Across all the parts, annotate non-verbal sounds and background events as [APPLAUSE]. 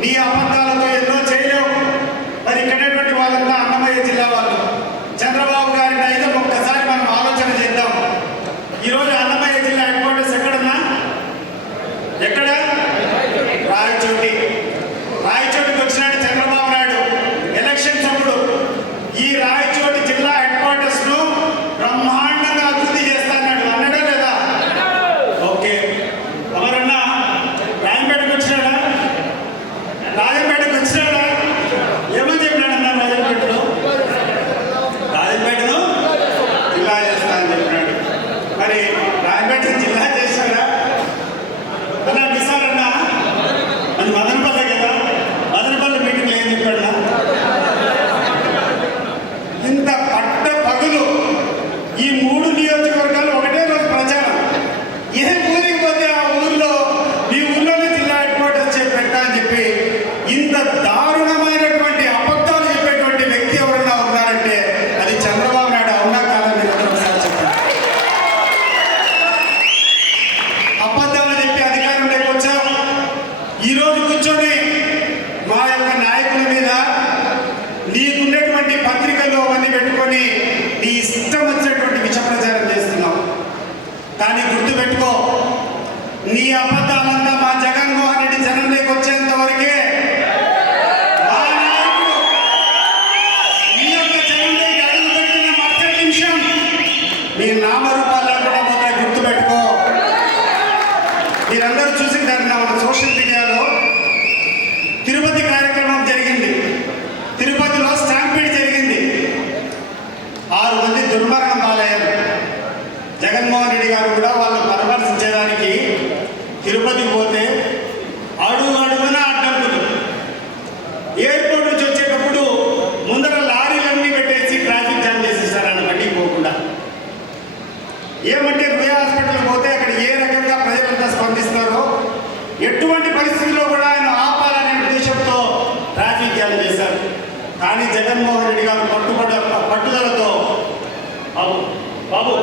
నీ అబద్ధాలతో ఎన్నో చేయలేవు. మరి ఇక్కడ వాళ్ళంతా అన్నమయ్య జిల్లా వాళ్ళు. చంద్రబాబు గారి అయితే এখানে నీకున్నటువంటి పత్రికల్లో అవన్నీ పెట్టుకొని నీ ఇష్టం వచ్చినటువంటి విష ప్రచారం చేస్తున్నావు. కానీ గుర్తుపెట్టుకో నీ అబద్ధాలంతా మా జగన్మోహన్ రెడ్డి జనంలోకి వచ్చేంత వరకే మీ నామరూపాల్లో కూడా పోతాయి గుర్తుపెట్టుకో. మీరందరూ చూసింటారు నా సోషల్ మీడియాలో తిరుపతి తిరుపతి పోతే అడుగు అడుగున అడ్డంకులు. ఎయిర్పోర్ట్ నుంచి వచ్చేటప్పుడు ముందర లారీలన్నీ పెట్టేసి ట్రాఫిక్ జామ్ చేసేసారు బట్టికి పోకుండా. ఏమంటే గుయా హాస్పిటల్ పోతే అక్కడ ఏ రకంగా ప్రజలంతా స్పందిస్తారో ఎటువంటి పరిస్థితుల్లో కూడా ఆయన ఆపాలనే ఉద్దేశంతో ట్రాఫిక్ జామ్ చేశారు. కానీ జగన్మోహన్ రెడ్డి గారు పట్టుబడ పట్టుదలతో బాబు బాబు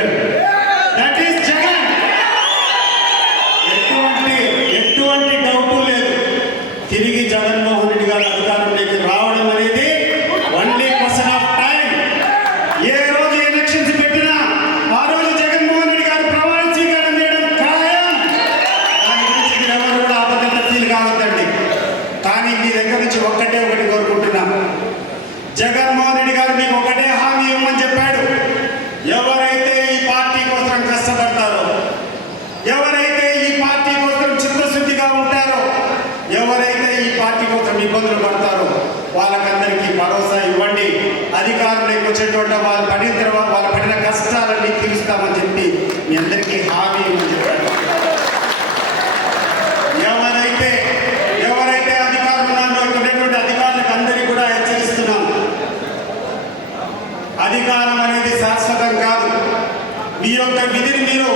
Amen. [LAUGHS] వచ్చినటువంటి వాళ్ళు పడిన తర్వాత వాళ్ళు పడిన కష్టాలన్నీ తీరుస్తామని చెప్పి మీ అందరికీ హామీ ఎవరైతే ఎవరైతే అధికారంలో ఉన్నటువంటి అధికారులకు అందరికీ కూడా హెచ్చరిస్తున్నాం అధికారం అనేది శాశ్వతం కాదు. మీ యొక్క విధిని మీరు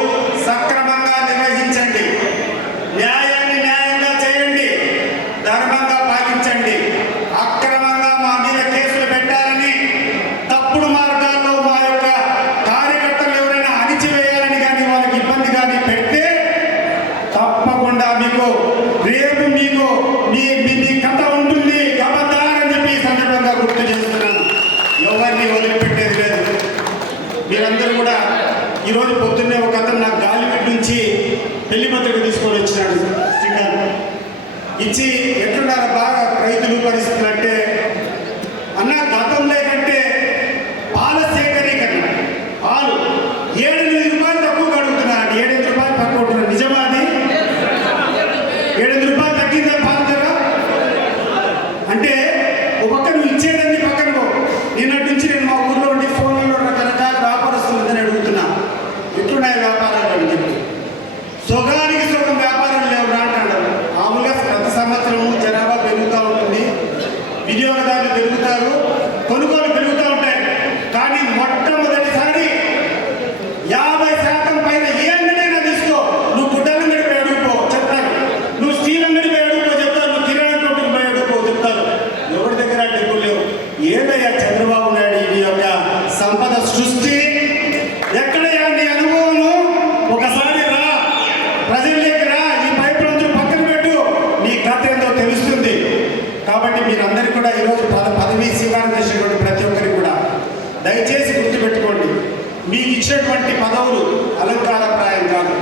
ఇచ్చి ఎట్లున్నారు? బాగా రైతులు పరిస్థితులు అంటే అన్న గతం లేకంటే పాల సేకరీకరణ పాలు ఏడెనిమిది రూపాయలు తక్కువ కడుగుతున్నారు ఏడెనిమిది రూపాయలు తక్కువ ఉంటున్నారు నిజమా అది? ఏడెనిమిది రూపాయలు తగ్గిందా పాల ధర? అంటే ఒక నువ్వు ఇచ్చేదండి పక్కన నిన్నటి నుంచి నేను మా ఊర్లో ఉండి ఫోన్లలో రకరకాల వ్యాపారస్తులు అడుగుతున్నా. ఎట్లున్నాయి వ్యాపారాలు అని చెప్పి. జనాభా పెరుగుతూ ఈరోజు పద పదవి స్వీకారం చేసినటువంటి ప్రతి ఒక్కరికి కూడా. దయచేసి గుర్తుపెట్టుకోండి మీకు ఇచ్చినటువంటి పదవులు అలంకారప్రాయం కాదు.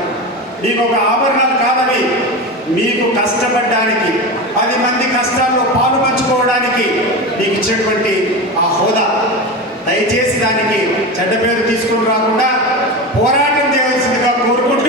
మీకు ఒక ఆభరణాలు కాదవి. మీకు కష్టపడ్డానికి పది మంది కష్టాల్లో పాలు పంచుకోవడానికి మీకు ఇచ్చినటువంటి ఆ హోదా. దయచేసి దానికి చెడ్డ పేరు తీసుకుని రాకుండా పోరాటం చేయాల్సిందిగా కోరుకుంటున్నాను.